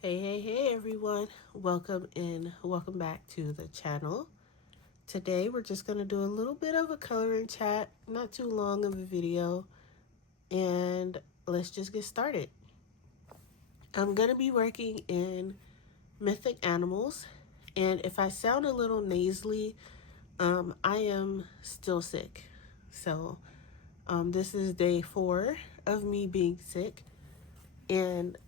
Hey everyone. Welcome back to the channel. Today we're just going to do a little bit of a coloring chat, not too long of a video, and let's just get started. I'm going to be working in Mythic animals, and if I sound a little nasally, I am still sick. So this is day 4 of me being sick, and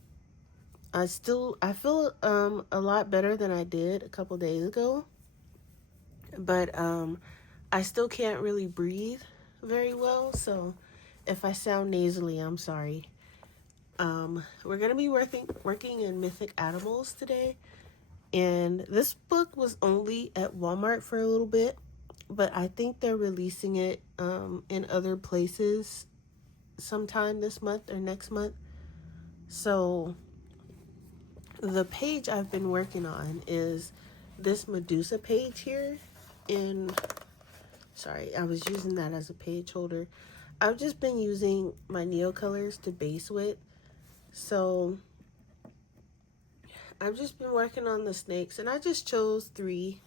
I feel a lot better than I did a couple days ago, but I still can't really breathe very well. So if I sound nasally, I'm sorry. We're gonna be working in Mythic Animals today, and this book was only at Walmart for a little bit, but I think they're releasing it in other places sometime this month or next month. So the page I've been working on is this Medusa page here. Sorry, I was using that as a page holder. I've just been using my Neocolors to base with. So I've just been working on the snakes, and I just chose 3.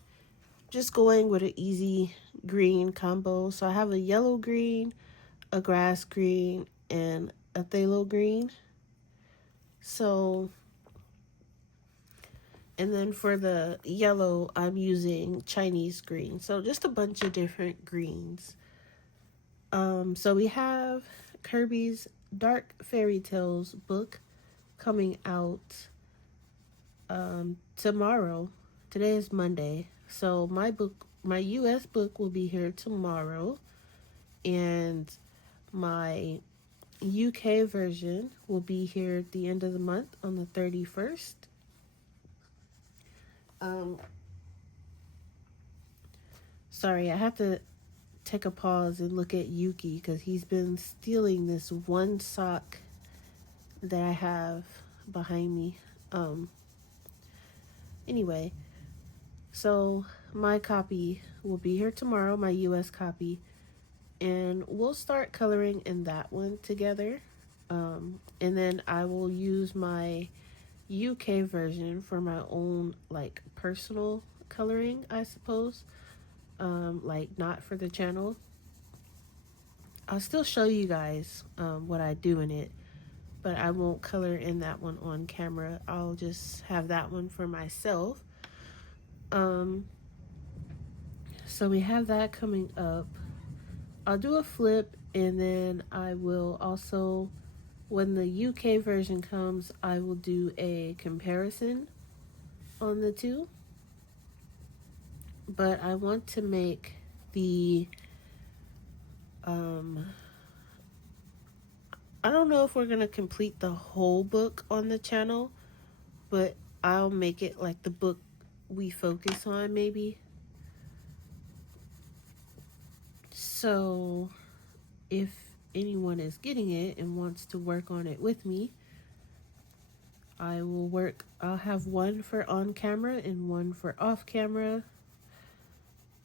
Just going with an easy green combo. So I have a yellow green, a grass green, and a phthalo green. So, and then for the yellow, I'm using Chinese green. So just a bunch of different greens. So we have Kirby's Dark Fairy Tales book coming out tomorrow. Today is Monday. So my US book will be here tomorrow, and my UK version will be here at the end of the month on the 31st. Sorry, I have to take a pause and look at Yuki because he's been stealing this one sock that I have behind me. Anyway, so my copy will be here tomorrow, my US copy, and we'll start coloring in that one together. And then I will use my UK version for my own like personal coloring, I suppose. Like not for the channel. I'll still show you guys what I do in it, but I won't color in that one on camera. I'll just have that one for myself. So we have that coming up. I'll do a flip, and then I will also, when the UK version comes, I will do a comparison on the two. But I want to make the I don't know if we're gonna complete the whole book on the channel, but I'll make it like the book we focus on, maybe. So if anyone is getting it and wants to work on it with me, I'll have one for on camera and one for off camera,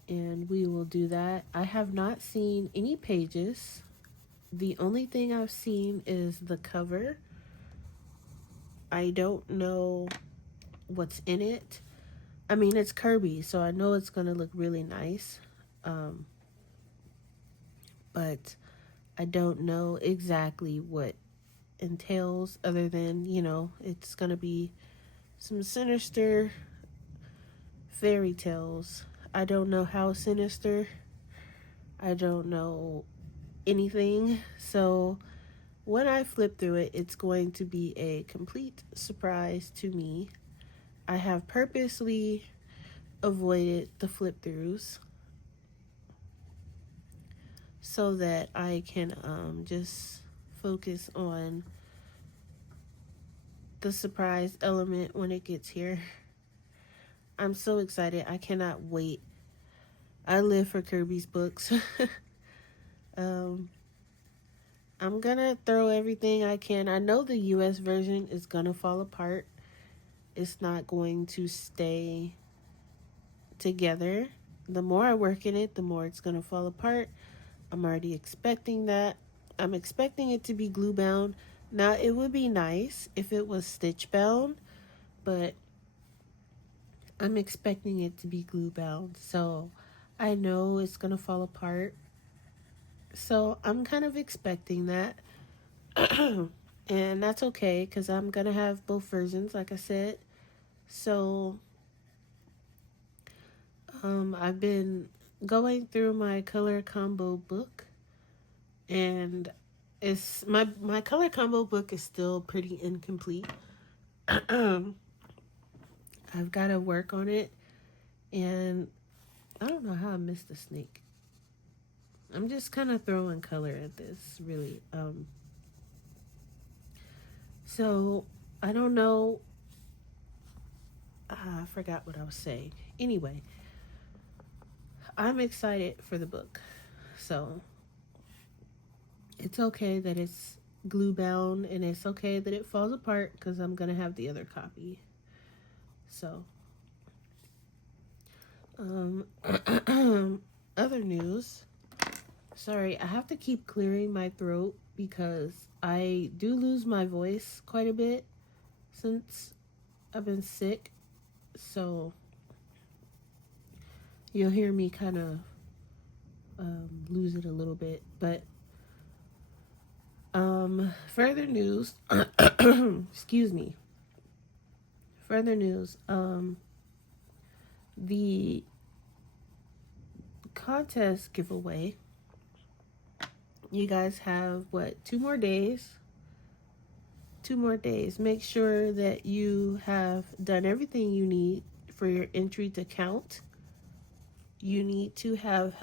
and we will do that. I have not seen any pages. The only thing I've seen is the cover. I don't know what's in it. I mean, it's Kirby, so I know it's gonna look really nice. But I don't know exactly what entails, other than, it's gonna be some sinister fairy tales. I don't know how sinister. I don't know anything. So when I flip through it, it's going to be a complete surprise to me. I have purposely avoided the flip throughs so that I can just focus on the surprise element when it gets here. I'm so excited. I cannot wait. I live for Kirby's books. I'm gonna throw everything I can. I know the US version is gonna fall apart. It's not going to stay together. The more I work in it, the more it's gonna fall apart. I'm already expecting that. I'm expecting it to be glue bound. Now, it would be nice if it was stitch bound, but I'm expecting it to be glue bound. So I know it's going to fall apart. So I'm kind of expecting that. And that's okay because I'm going to have both versions, like I said. So I've been going through my color combo book, and it's my color combo book is still pretty incomplete. I've got to work on it, and I don't know how I missed the snake. I'm just kind of throwing color at this, really. So I don't know. I forgot what I was saying. Anyway, I'm excited for the book. So it's okay that it's glue bound, and it's okay that it falls apart because I'm going to have the other copy. So, other news. Sorry, I have to keep clearing my throat because I do lose my voice quite a bit since I've been sick. So, you'll hear me kind of lose it a little bit. But, further news. Excuse me. Further news. The contest giveaway. You guys have what, 2 more days? 2 more days. Make sure that you have done everything you need for your entry to count. You need to have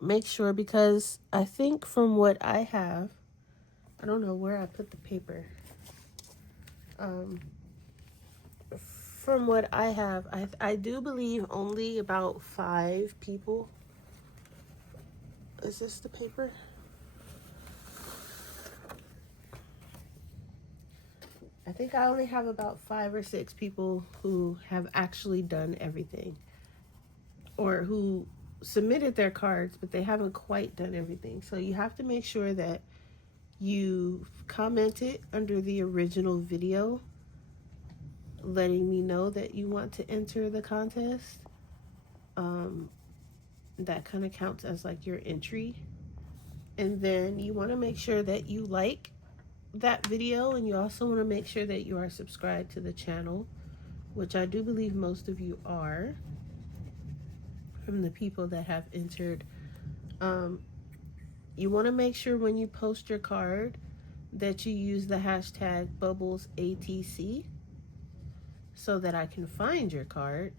make sure, because I think from what I have, I don't know where I put the paper. From what I have, I do believe only about 5 people. Is this the paper? I think I only have about 5 or 6 people who have actually done everything, or who submitted their cards, but they haven't quite done everything. So you have to make sure that you commented under the original video letting me know that you want to enter the contest. That kind of counts as like your entry. And then you want to make sure that you like that video, and you also want to make sure that you are subscribed to the channel, which I do believe most of you are, from the people that have entered. You want to make sure when you post your card that you use the hashtag bubblez-ATC so that I can find your card.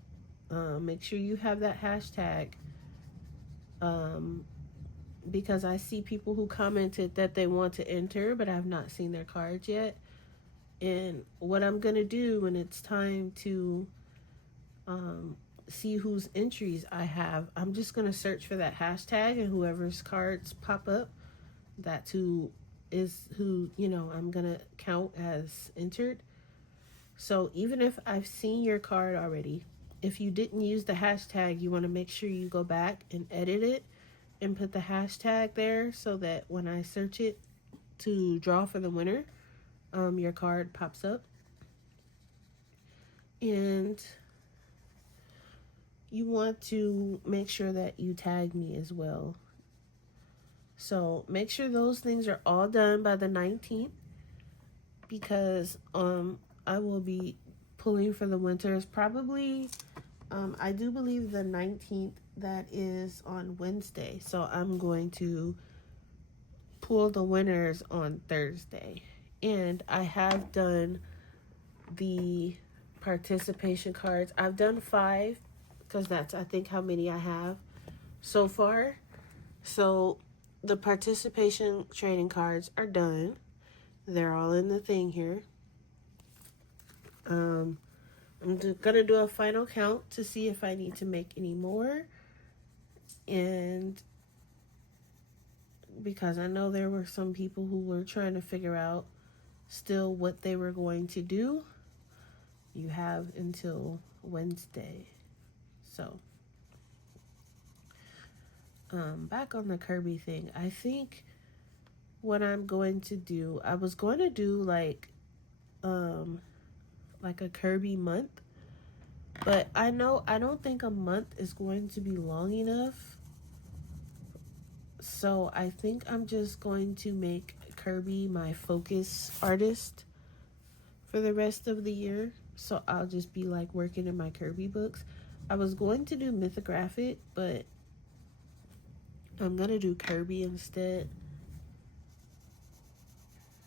Make sure you have that hashtag, because I see people who commented that they want to enter, but I've not seen their cards yet. And what I'm going to do when it's time to see whose entries I have, I'm just going to search for that hashtag, and whoever's cards pop up, that's who I'm going to count as entered. So even if I've seen your card already, if you didn't use the hashtag, you want to make sure you go back and edit it and put the hashtag there so that when I search it to draw for the winner, your card pops up. And you want to make sure that you tag me as well. So make sure those things are all done by the 19th, because I will be pulling for the winners probably, I do believe the 19th, that is on Wednesday. So I'm going to pull the winners on Thursday. And I have done the participation cards. I've done 5 because that's, I think, how many I have so far. So the participation trading cards are done. They're all in the thing here. I'm gonna do a final count to see if I need to make any more. And because I know there were some people who were trying to figure out still what they were going to do, you have until Wednesday. So, back on the Kirby thing, I think what I'm going to do, I was going to do like like a Kirby month. But I don't think a month is going to be long enough. So I think I'm just going to make Kirby my focus artist for the rest of the year. So I'll just be like working in my Kirby books. I was going to do Mythographic, but I'm going to do Kirby instead.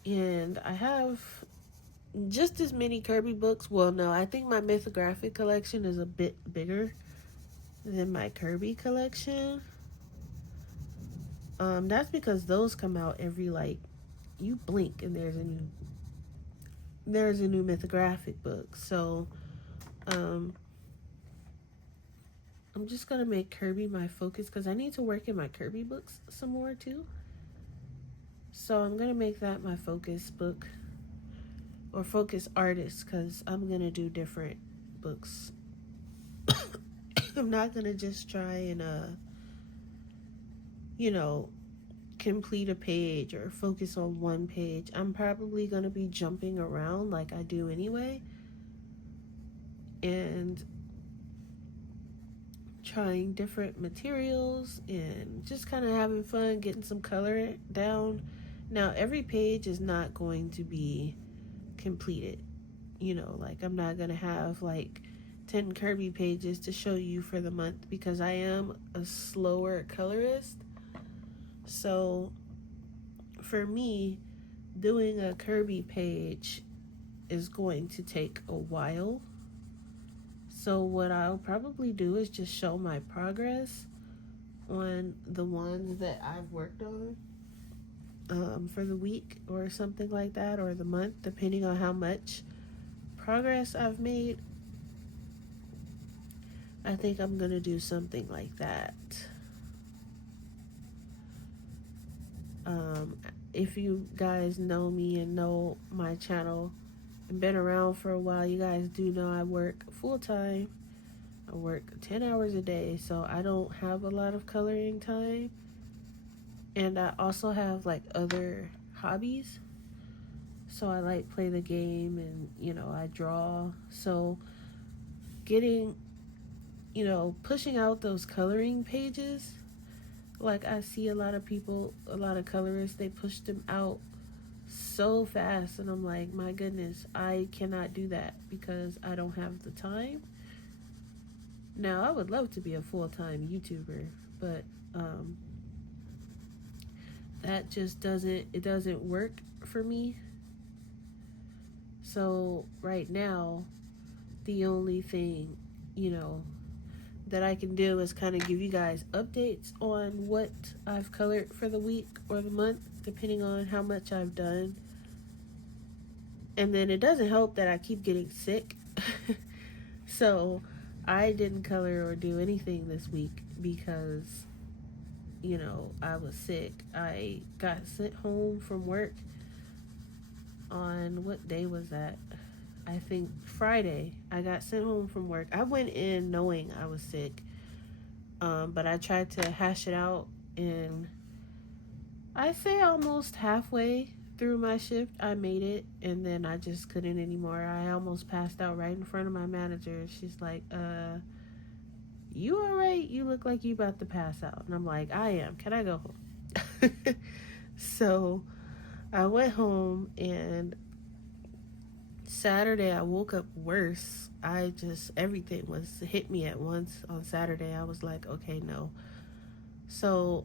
And I have just as many Kirby books. Well, no, I think my Mythographic collection is a bit bigger than my Kirby collection. That's because those come out every, like, you blink and there's a new Mythographic book. So I'm just gonna make Kirby my focus because I need to work in my Kirby books some more too. So I'm gonna make that my focus book or focus artist because I'm gonna do different books. I'm not gonna just try and complete a page or focus on one page. I'm probably gonna be jumping around like I do anyway, and trying different materials and just kind of having fun, getting some color down. Now, every page is not going to be completed. Like I'm not going to have like 10 Kirby pages to show you for the month because I am a slower colorist. So for me, doing a Kirby page is going to take a while. So what I'll probably do is just show my progress on the ones that I've worked on for the week or something like that, or the month, depending on how much progress I've made. I think I'm going to do something like that. If you guys know me and know my channel and been around for a while, you guys do know I work full time. I work 10 hours a day, so I don't have a lot of coloring time. And I also have like other hobbies. So I like play the game and, I draw. So getting, pushing out those coloring pages, like I see a lot of people, a lot of colorists, they push them out so fast. And I'm like, my goodness, I cannot do that because I don't have the time. Now, I would love to be a full-time YouTuber, but that just doesn't work for me. So right now, the only thing, that I can do is kind of give you guys updates on what I've colored for the week or the month, depending on how much I've done. And then it doesn't help that I keep getting sick. So I didn't color or do anything this week because, I was sick. I got sent home from work on, what day was that? I think Friday. I got sent home from work. I went in knowing I was sick, but I tried to hash it out, and I say almost halfway through my shift, I made it, and then I just couldn't anymore. I almost passed out right in front of my manager. She's like, you all right? You look like you about to pass out. And I'm like, I am. Can I go home? So I went home, and Saturday I woke up worse. Everything was hit me at once on Saturday. I was like, okay, no. So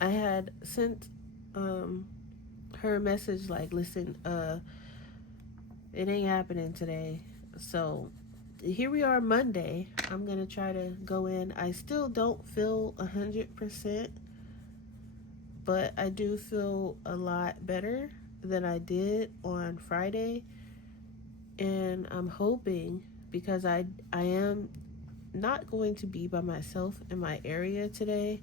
I had sent her a message like, listen, it ain't happening today. So here we are Monday. I'm going to try to go in. I still don't feel 100%, but I do feel a lot better than I did on Friday. And I'm hoping, because I am not going to be by myself in my area today,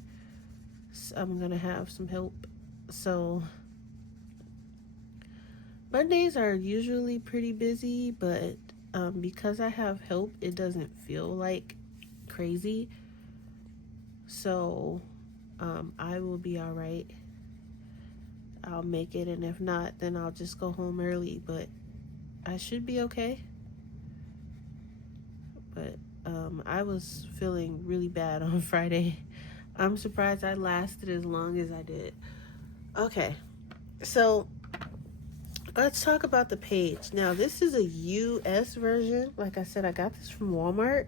so I'm going to have some help. So Mondays are usually pretty busy, but because I have help, it doesn't feel like crazy. So I will be all right. I'll make it, and if not, then I'll just go home early. But I should be okay. But I was feeling really bad on Friday. I'm surprised I lasted as long as I did. Okay, so let's talk about the page. Now, this is a US version. Like I said, I got this from Walmart.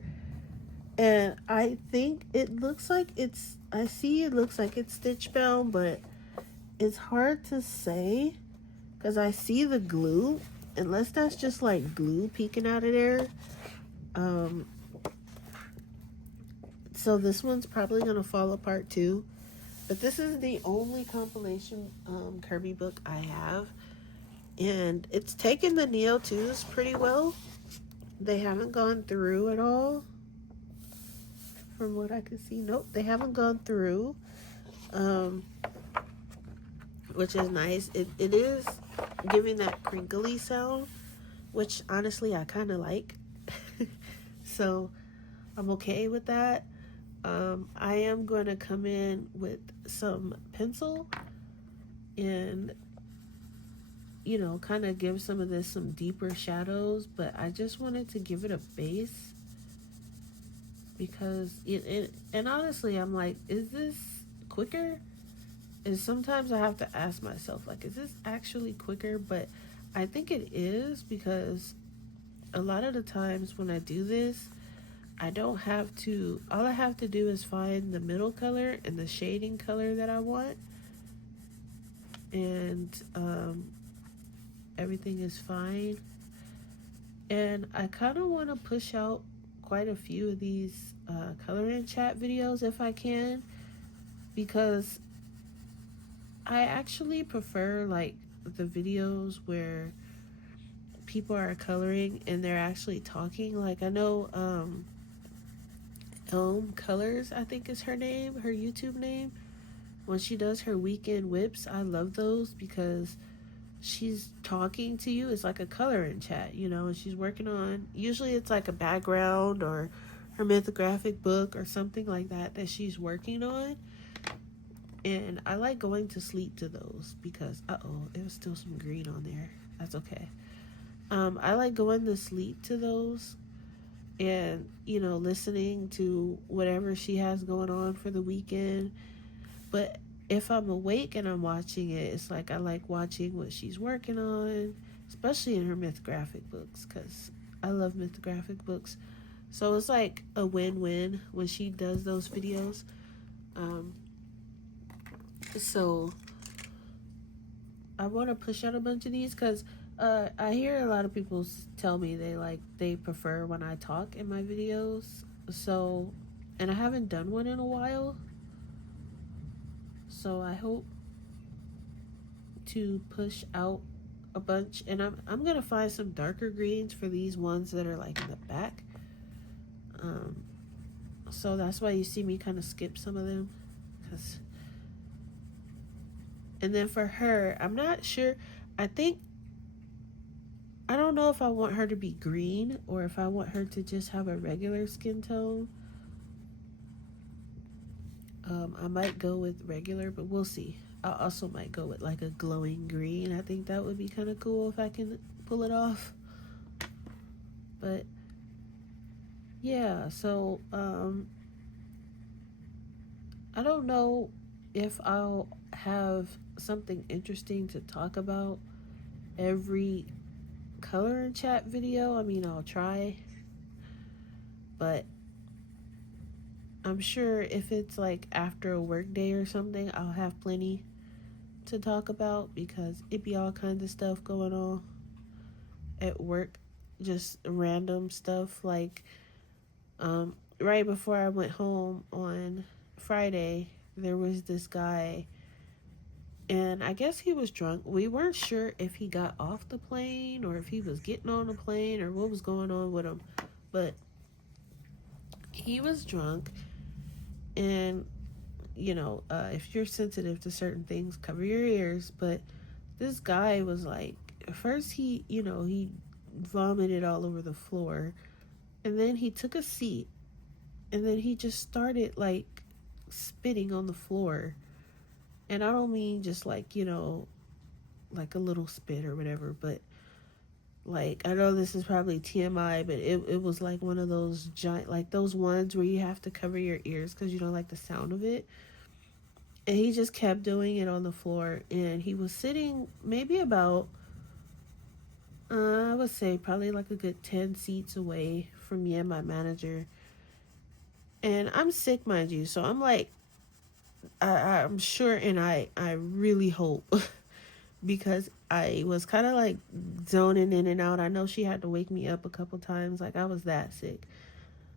And I think it looks like it looks like it's stitch bound, but it's hard to say because I see the glue, unless that's just like glue peeking out of there. Um, so this one's probably going to fall apart too. But this is the only compilation Kirby book I have. And it's taken the Neo 2s pretty well. They haven't gone through at all. From what I can see. Nope, they haven't gone through. Which is nice. It is giving that crinkly sound, which honestly I kind of like. So I'm okay with that. I am going to come in with some pencil and, you know, kind of give some of this some deeper shadows, but I just wanted to give it a base because and honestly, I'm like, is this quicker? And sometimes I have to ask myself, like, is this actually quicker? But I think it is, because a lot of the times when I do this, I don't have to, all I have to do is find the middle color and the shading color that I want. And everything is fine. And I kind of want to push out quite a few of these coloring chat videos if I can, because I actually prefer like the videos where people are coloring and they're actually talking. Like I know Elm Colors, I think is her name, her YouTube name. When she does her weekend whips, I love those because she's talking to you. It's like a coloring chat, you know, and she's working on, usually it's like a background or her mythographic book or something like that she's working on. And I like going to sleep to those because, there's still some green on there. That's okay. I like going to sleep to those and, you know, listening to whatever she has going on for the weekend. But if I'm awake and I'm watching it, it's like I like watching what she's working on, especially in her mythographic books, because I love mythographic books. So it's like a win-win when she does those videos. So I want to push out a bunch of these because I hear a lot of people tell me they prefer when I talk in my videos. So, and I haven't done one in a while. So I hope to push out a bunch, and I'm gonna find some darker greens for these ones that are like in the back. So that's why you see me kind of skip some of them, and then for her, I'm not sure. I don't know if I want her to be green or if I want her to just have a regular skin tone. I might go with regular, but we'll see. I also might go with like a glowing green. I think that would be kind of cool if I can pull it off. But yeah, so I don't know if I'll have something interesting to talk about every color and chat video. I mean, I'll try, but I'm sure if it's like after a work day or something, I'll have plenty to talk about because it be all kinds of stuff going on at work, just random stuff. Like right before I went home on Friday, there was this guy, and I guess he was drunk. We weren't sure if he got off the plane or if he was getting on the plane or what was going on with him, but he was drunk. And you know, if you're sensitive to certain things, cover your ears. But this guy was like, first he vomited all over the floor, and then he took a seat, and then he just started like spitting on the floor. And I don't mean just like, like a little spit or whatever, but Like, I know this is probably TMI, but it was like one of those giant, like those ones where you have to cover your ears because you don't like the sound of it. And he just kept doing it on the floor. And he was sitting maybe about, I would say probably like a good 10 seats away from me and my manager. And I'm sick, mind you. So I'm like, I'm sure, and I really hope because I was kind of like zoning in and out. I know she had to wake me up a couple times. Like, I was that sick.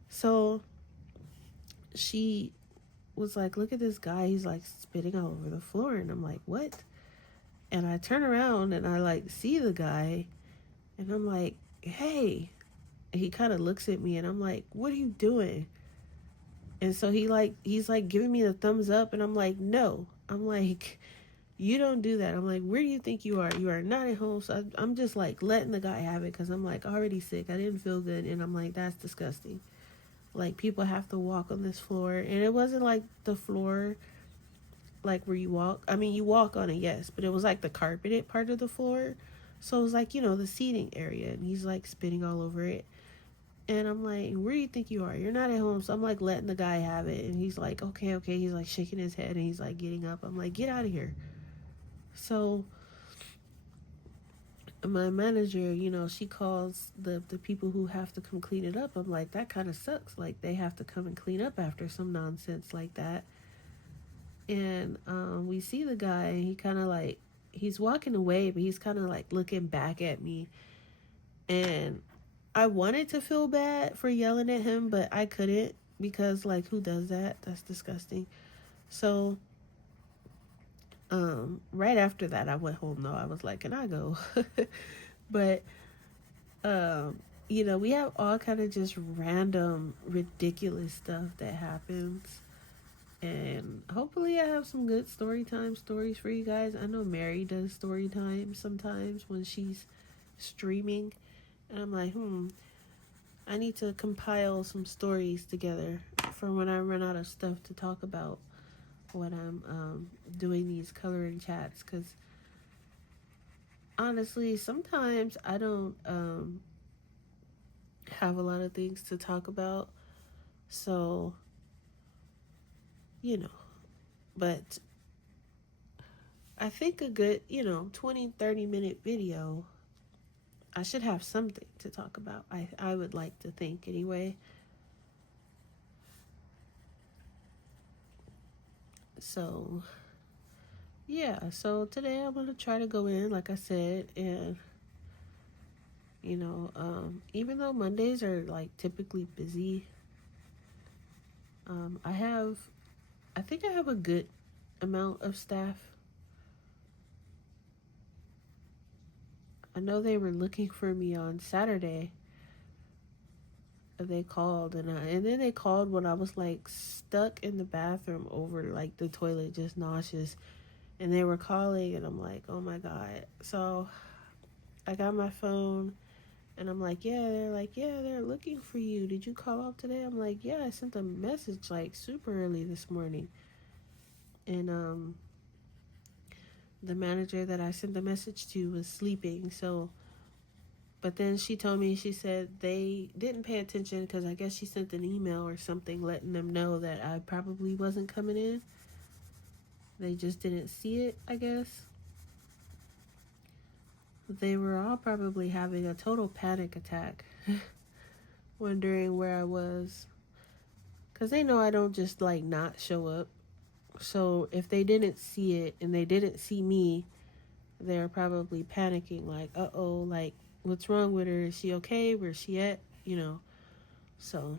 So she was like, look at this guy. He's like spitting all over the floor. And I'm like, what? And I turn around and I like see the guy and I'm like, hey. And he kind of looks at me and I'm like, what are you doing? And so he's like giving me the thumbs up and I'm like, no. I'm like, you don't do that. I'm like, where do you think you are? You are not at home. So I'm just like letting the guy have it because I'm like already sick. I didn't feel good. And I'm like, that's disgusting. Like, people have to walk on this floor. And it wasn't like the floor like where you walk. I mean, you walk on it, yes. But it was like the carpeted part of the floor. So it was like, the seating area. And he's like spitting all over it. And I'm like, where do you think you are? You're not at home. So I'm like letting the guy have it. And he's like, okay, okay. He's like shaking his head and he's like getting up. I'm like, get out of here. So my manager, she calls the people who have to come clean it up. I'm like, that kind of sucks. Like, they have to come and clean up after some nonsense like that. And we see the guy. He kind of like, he's walking away, but he's kind of like looking back at me. And I wanted to feel bad for yelling at him, but I couldn't because, like, who does that? That's disgusting. So, right after that, I went home, though. I was like, can I go? But, we have all kind of just random, ridiculous stuff that happens. And hopefully I have some good story time stories for you guys. I know Mary does story time sometimes when she's streaming. And I'm like, I need to compile some stories together for when I run out of stuff to talk about when I'm doing these coloring chats. Because honestly, sometimes I don't have a lot of things to talk about. So, but I think a good, 20-30 minute video, I should have something to talk about. I would like to think anyway. So, yeah. So today I'm going to try to go in, like I said, and, even though Mondays are like typically busy, I think I have a good amount of staff. I know they were looking for me on Saturday. They called and then they called when I was like stuck in the bathroom over like the toilet, just nauseous. And they were calling and I'm like, oh my God. So I got my phone and I'm like, yeah, they're like, yeah, they're looking for you. Did you call off today? I'm like, yeah, I sent a message like super early this morning. And the manager that I sent the message to was sleeping. So, but then she told me, she said they didn't pay attention because I guess she sent an email or something letting them know that I probably wasn't coming in. They just didn't see it, I guess. They were all probably having a total panic attack, wondering where I was. Because they know I don't just like not show up. So if they didn't see it and they didn't see me, they're probably panicking like, uh-oh, like, what's wrong with her? Is she okay? Where's she at? So,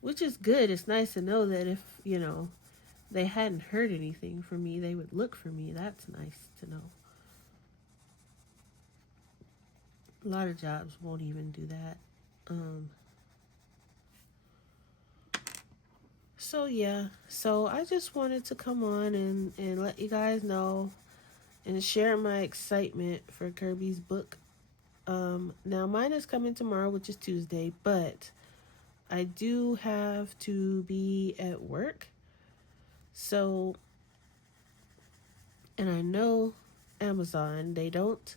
which is good. It's nice to know that if, they hadn't heard anything from me, they would look for me. That's nice to know. A lot of jobs won't even do that. So yeah, so I just wanted to come on and let you guys know and share my excitement for Kirby's book. Now mine is coming tomorrow, which is Tuesday, but I do have to be at work. So, and I know Amazon, they don't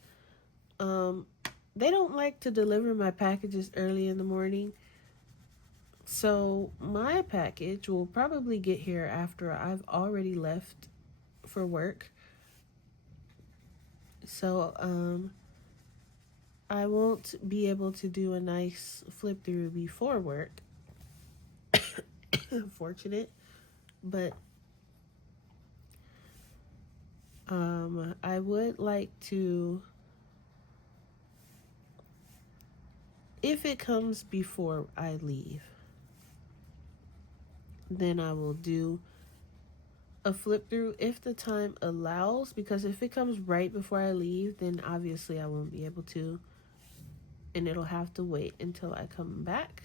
They don't like to deliver my packages early in the morning. So my package will probably get here after I've already left for work. So I won't be able to do a nice flip through before work. Unfortunate. But I would like to, if it comes before I leave, then I will do a flip through if the time allows, because if it comes right before I leave, then obviously I won't be able to, and it'll have to wait until I come back.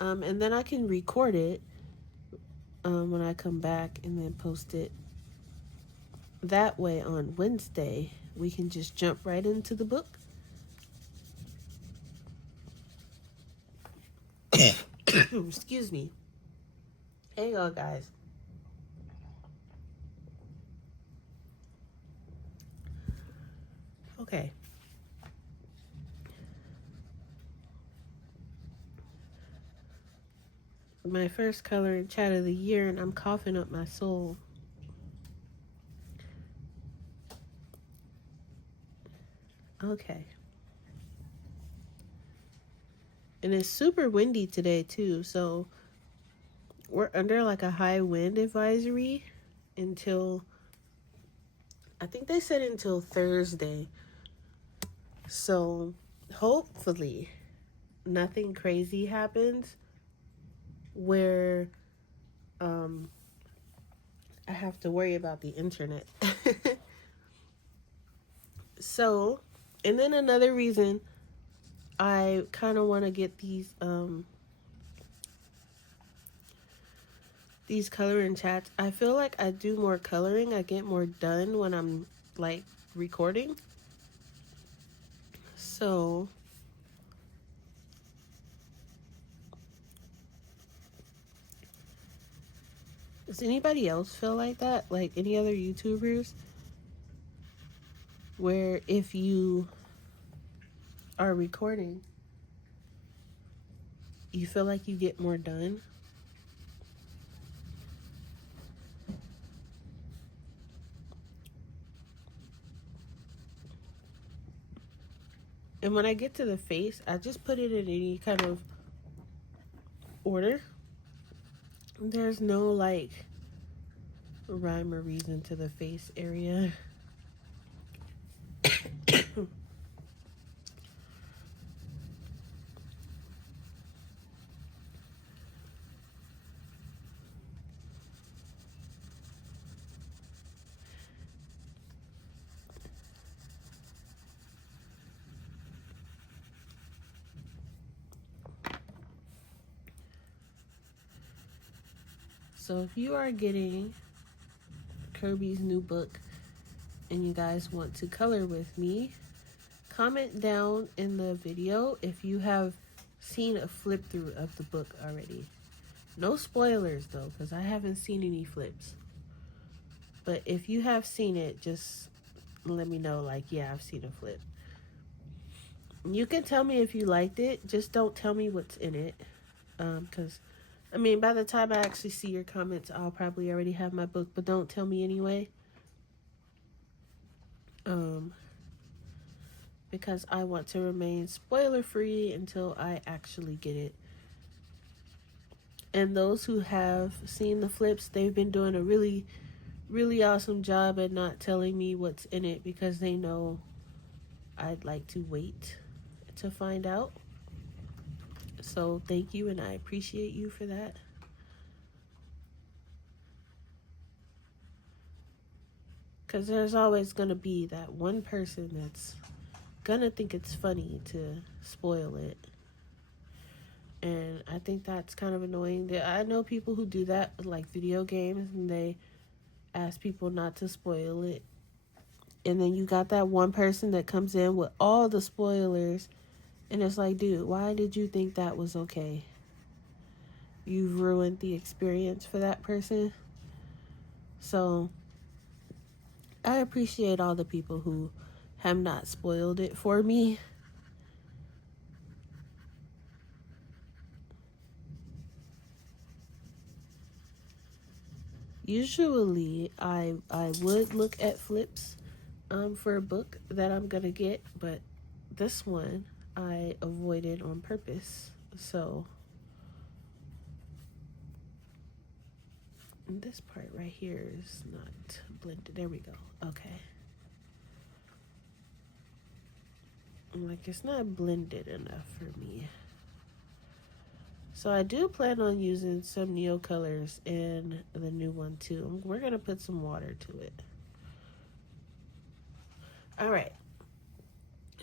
And then I can record it when I come back and then post it. That way on Wednesday, we can just jump right into the book. Excuse me. Hang on, guys. Okay. My first color and chat of the year, and I'm coughing up my soul. Okay. And it's super windy today, too, so we're under like a high wind advisory until, I think they said until Thursday. So hopefully nothing crazy happens where I have to worry about the internet. So, and then another reason I kind of want to get these coloring chats. I feel like I do more coloring. I get more done when I'm like recording. So does anybody else feel like that? Like any other YouTubers? Where if you are recording, you feel like you get more done? And when I get to the face, I just put it in any kind of order. There's no like rhyme or reason to the face area. So if you are getting Kirby's new book and you guys want to color with me, comment down in the video if you have seen a flip through of the book already. No spoilers though, because I haven't seen any flips. But if you have seen it, just let me know, like, yeah, I've seen a flip. You can tell me if you liked it, just don't tell me what's in it. Because, I mean, by the time I actually see your comments, I'll probably already have my book, but don't tell me anyway. Because I want to remain spoiler free until I actually get it. And those who have seen the flips, they've been doing a really, really awesome job at not telling me what's in it because they know I'd like to wait to find out. So thank you, and I appreciate you for that. Because there's always going to be that one person that's going to think it's funny to spoil it. And I think that's kind of annoying. I know people who do that with like video games, and they ask people not to spoil it. And then you got that one person that comes in with all the spoilers, and it's like, dude, why did you think that was okay? You've ruined the experience for that person. So I appreciate all the people who have not spoiled it for me. Usually I would look at flips for a book that I'm gonna get, but this one I avoided on purpose. So this part right here is not blended. There we go. Okay. Like, it's not blended enough for me. So I do plan on using some Neo colors in the new one too. We're gonna put some water to it. All right.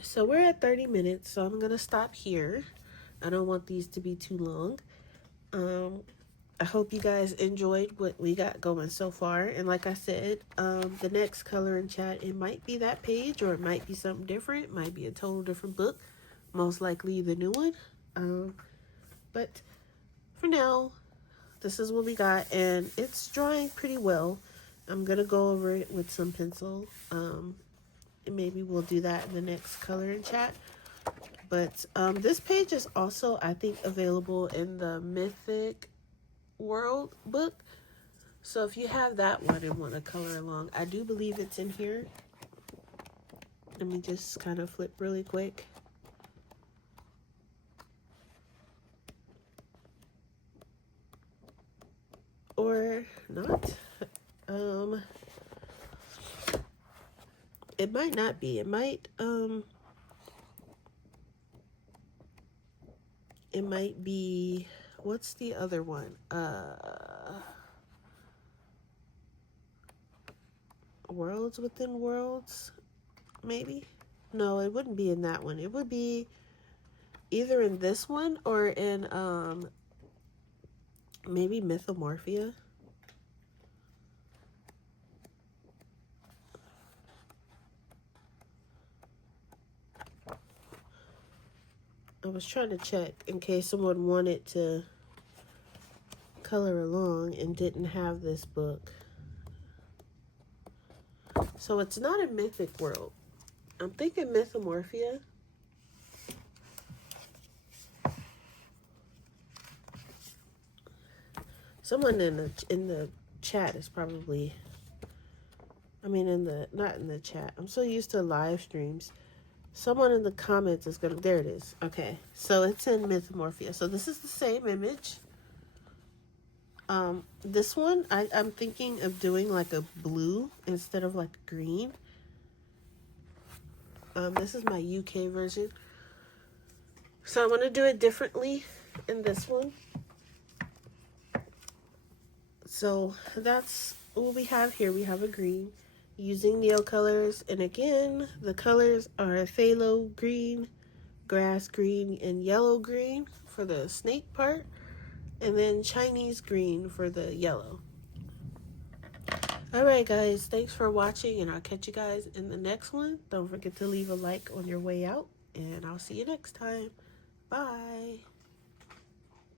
So we're at 30 minutes, so I'm gonna stop here. I don't want these to be too long. I hope you guys enjoyed what we got going so far. And like I said, the next color and chat, it might be that page or it might be something different. It might be a total different book. Most likely the new one. But for now, this is what we got. And it's drying pretty well. I'm going to go over it with some pencil. And maybe we'll do that in the next color and chat. But this page is also, I think, available in the Mythic World book. So if you have that one and want to color along, I do believe it's in here. Let me just kind of flip really quick. Or not. It might not be. It might be, what's the other one? Worlds Within Worlds, maybe? No, it wouldn't be in that one. It would be either in this one or in maybe Mythomorphia. I was trying to check in case someone wanted to color along and didn't have this book. So it's not a Mythic World. I'm thinking Mythomorphia. Someone in the chat is probably, I mean not in the chat. I'm so used to live streams. Someone in the comments is gonna, there it is. Okay, so it's in Mythomorphia. So this is the same image. This one, I'm thinking of doing like a blue instead of like green. This is my UK version. So I'm gonna do it differently in this one. So that's what we have here. We have a green using Neo colors. And again, the colors are phthalo green, grass green, and yellow green for the snake part. And then Chinese green for the yellow. Alright guys, thanks for watching, and I'll catch you guys in the next one. Don't forget to leave a like on your way out, and I'll see you next time. Bye.